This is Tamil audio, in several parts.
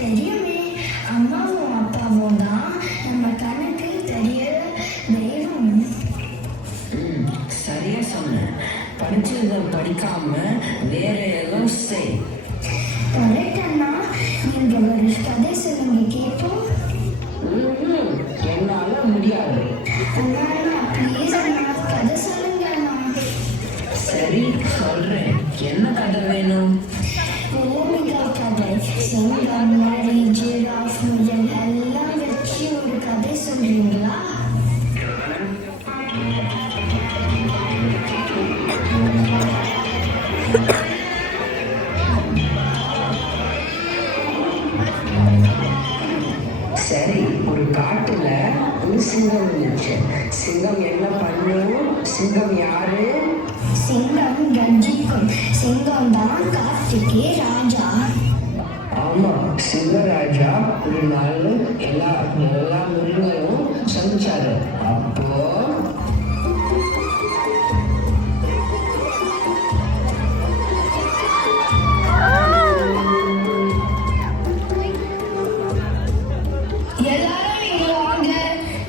தெரியுமே, அம்மாவும் அப்பாவும் தான் நம்ம கணக்கு தெரிய தெய்வம். சரியா சொன்ன. படிச்சதை படிக்காம வேற ஏதோ செய். கரெக்டா? நீங்க ஒரு கதை சொல்லுங்க கேட்போம். என்னால முடியாது. அண்ணா ப்ளீஸ் அண்ணா, கதை சொல்லுங்க அண்ணா. சரி சொல்றேன். என்ன கதை வேணும்? விலங்குகள் கதை. சிங்கம், நரி, ஜிராஃப், முயல் எல்லாம் வச்சு ஒரு கதை சொல்றீங்களா? சரி, ஒரு காட்டுல ஒரு சிங்கம் இருந்துச்சு. சிங்கம் என்ன பண்ணும்? சிங்கம் யாரு? சிங்கம் கர்ஜிக்கும். சிங்கம் தான் காட்டுக்கு ராஜா. ஆமா, சிங்கராஜா ஒரு நாள் எல்லா மிருகங்களும் சமைச்சாரு. அப்போ எல்லாரும் இங்க வாங்க.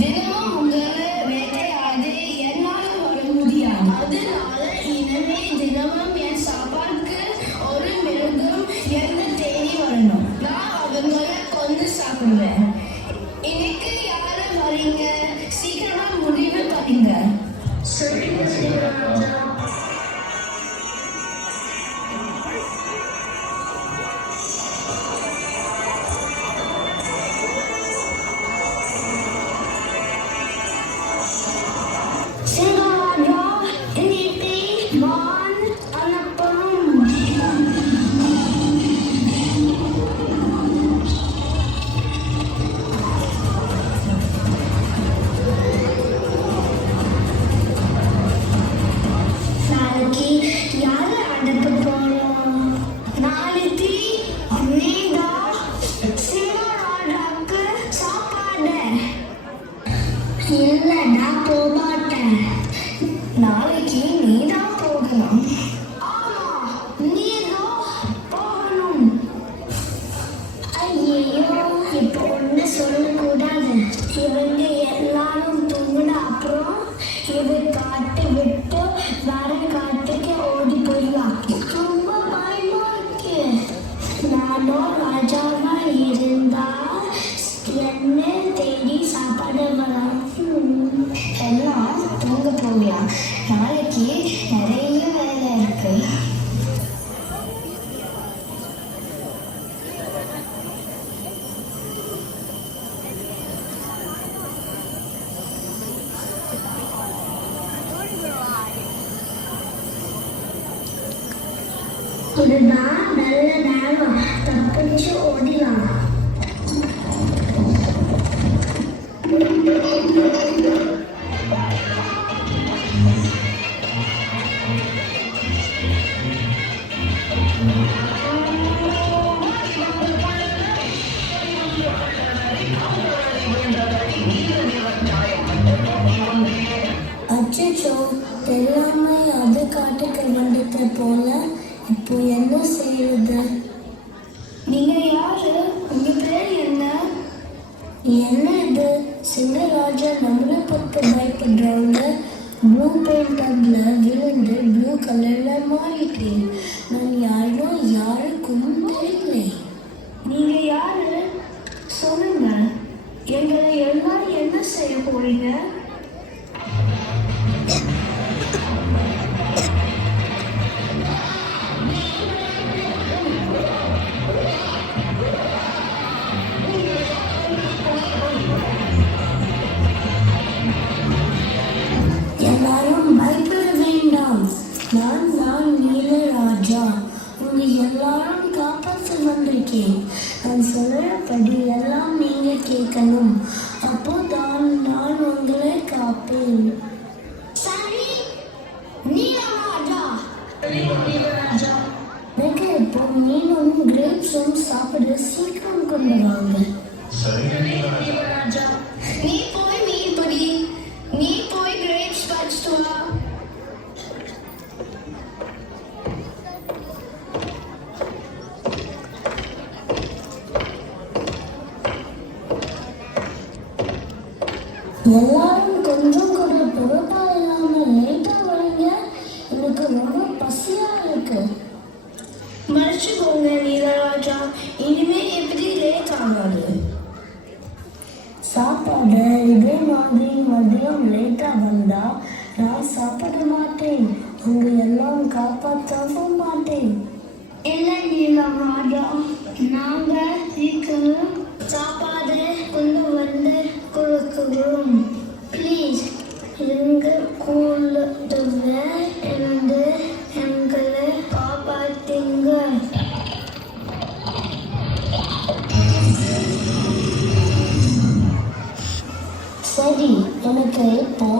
தினமும் உங்களை வேட்டையாடி என்னால வர முடியாது. அதனால இனிமே தினமும் என் சாப்பாட்டுக்கு ஒரு மிருகம் என்ன தேடி வரணும். நான் அவங்களை கொண்டு சாப்பிடுவேன். இன்னைக்கு யாரு வரீங்க? சீக்கிரமா முடிவு பண்ணுங்க. சிங்கராஜா, இன்னைக்கு மான் அனுப்பணும். நாளைக்கு யாரு அனுப்ப போறோம்? நாளைக்கு நீதான் சிங்கராஜாக்கு சாப்பாடு. இல்ல, நான் போக மாட்டேன். நாளைக்கு நீதான் போகணும். ஆமா, நீதான் போகணும். ஐயோ, இப்போ ஒண்ணு சொல்லக்கூடாது. இவங்க எல்லாரும் தூங்கின அப்புறம் இவ காட்டு விட்டு வேற காட்டுக்கு ஓடி போயிடலாம். ரொம்ப பயமா இருக்கு. நானும் ராஜாவா இருந்தா என்ன தேடி சாப்பாடு வரலாம். எல்லாம் தூங்க போகலாம். நாளைக்கு நிறைய வேலை இருக்கு. இதுதான் நல்ல நேரம். தப்பிச்சு ஓடிலாம். அச்சோ, தெரியாம அது காட்டுக்கு வந்துட்டு போல. இப்போ என்ன செய்யுது? நீங்க யாரு? உங்க பேர் என்ன? என்ன இது? சிங்கராஜா நம்மளை பார்த்து பயப்படுறாங்க. ப்ளூ பெயிண்டர்ல விழுந்து ப்ளூ கலர்ல மாறிட்டேன். நான் யாருக்கும் தெரியல. நீங்க யாரு? சொல்லுங்க. எங்களை எல்லாம் என்ன செய்ய போறீங்க? எல்லாரும் பயப்பட வேண்டாம். நான் தான் நீலராஜா. உங்க எல்லாரும் காப்பாற்ற வந்திருக்கேன். நான் சொல்றபடி எல்லாம் நீங்க கேட்கணும். அப்போதான் நான் உங்களை காப்பேன். சரி நீலராஜா. எனக்கு இப்போ மீனும் கிரேப்ஸும் சாப்பிட சீக்கிரம் கொண்டு வாங்க. நீ போய் மீன் பொடி. நீ போய் கிரேப்ஸ் பறிச்சுட்டு வா. எல்லாரும் கொஞ்சம் கூட பொறுப்பா இல்லாம லேட்டா வரீங்க. எனக்கு ரொம்ப பசியா இருக்கு. மறைச்சுக்கோங்க நீலராஜா, இனிமே எப்படி லேட் ஆகாது. சாப்பாடு இதே மாதிரி மதியம் லேட்டா வந்தா நான் சாப்பிட மாட்டேன். உங்க எல்லாம் காப்பாற்றவும் மாட்டேன். இல்லை நீலராஜா, நாங்க சீக்கிரம் சாப்பாடு கொண்டு வந்து கொடுக்குறோம். ப்ளீஸ் எங்க கூலத்துல இருந்து எங்களை காப்பாத்துங்க. சரி, எனக்கு இப்போ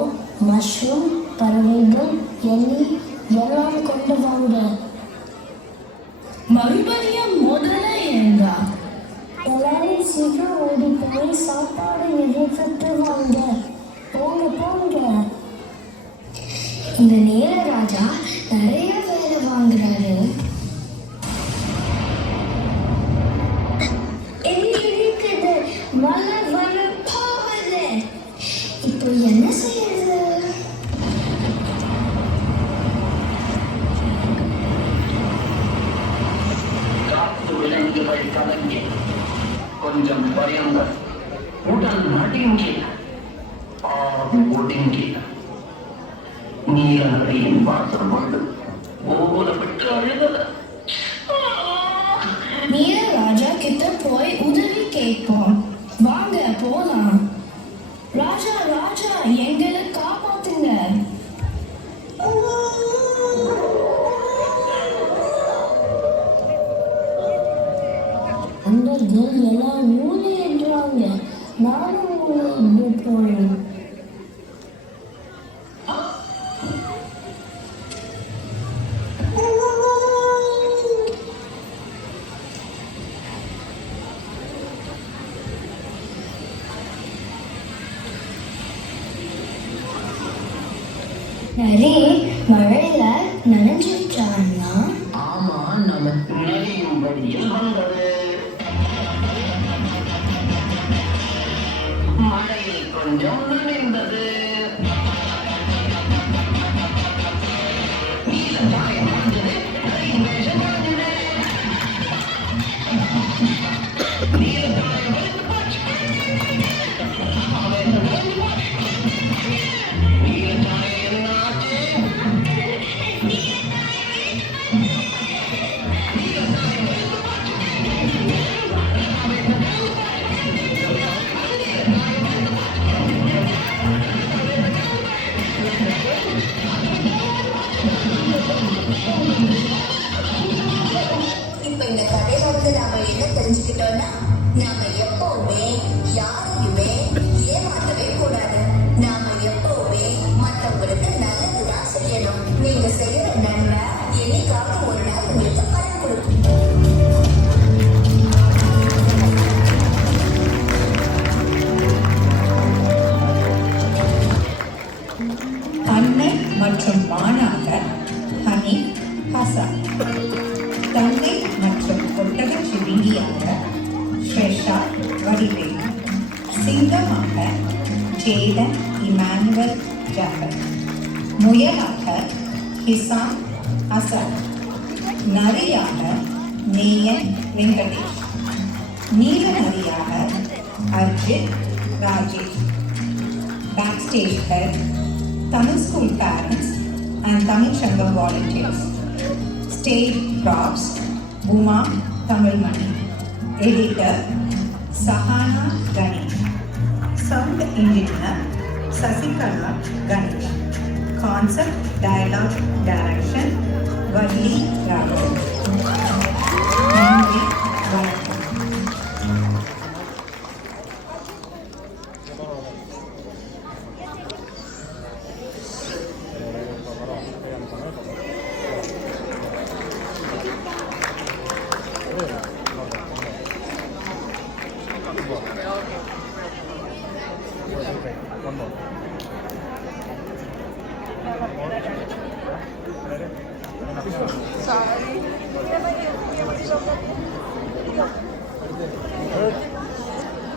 மஷ்ரூம், பறவைகள், எலி எல்லாம் கொண்டு வாங்க. மறுபடியும் முதல்ல இருந்தா எல்லாரும் சீக்கிரம் ஓடி போய் சாப்பாடு நிறைவேற்று வாங்க. போங்க போங்க. இந்த நீலராஜா நிறைய வேலை வாங்குறாரு. இருக்குது வள போகுது. இப்போ என்ன செய்யறது? காத்து விலங்குகள் கலங்கி கொஞ்சம் பயங்கள் உடல் நடுங்கி ஆவி ஒடுங்கி நீலநதியின் வாசம் வந்து ஓலப்பட்டு அழுதல. நீலராஜா கிட்ட போய் உதவி கேட்போம். வாங்க போலாம். ராஜா ராஜா, எங்களை காப்பாத்துங்க. நண்பர்கள் எல்லாம் மூளை என்றாங்க. நானும் மூளை போனேன். நரி மழையில நனைஞ்சிட்டான்னா? ஆமா, நம்ம நதியும் வழியில் வந்தது. மழையில் கொஞ்சம் நனைந்தது. நீலக்காயம் வந்தது, நதியின் வேஷம் வந்தது. நீலக்காயம் வந்து போச்சு. அவன் வந்து போச்சு. நீலக்காயம் என்னாச்சு? இப்ப இந்த கதையில இருந்து நாம என்ன தெரிஞ்சுக்கிட்டோம்னா, நாம எப்பவுமே யாரையுமே ஏமாற்றவே கூடாது. நாம எப்பவுமே மற்றவங்களுக்கு நல்லதுதான் செய்யணும். நீங்க செய்யற நன்மை என்னைக்காவது ஒரு நாள் உங்களுக்கு பலன் கொடுக்கும். அன்னை மற்றும் மாணாக்கர் ஹனி ஹசன். தந்தை மற்றும் ஒட்டக சிவிங்கியாக ஸ்ரேஷா வடிவேல். சிங்கமாக ஜேடன் இமானுவல் ஜாஃபர். முயலாக ஹிசாம் அசன். நரியாக நேயன் வெங்கடேஷ். நீல நரியாக Arjith Rajesh. Backstage head, Tamil school parents and Tamil Sangam volunteers. Stage props, Uma Tamilmani. Editor, Sahana Ganesh. Sound engineer, Sasikala Ganesh. Concept, dialogue, direction, Vadli Raghav. நன்றி, வணக்கம். Sorry.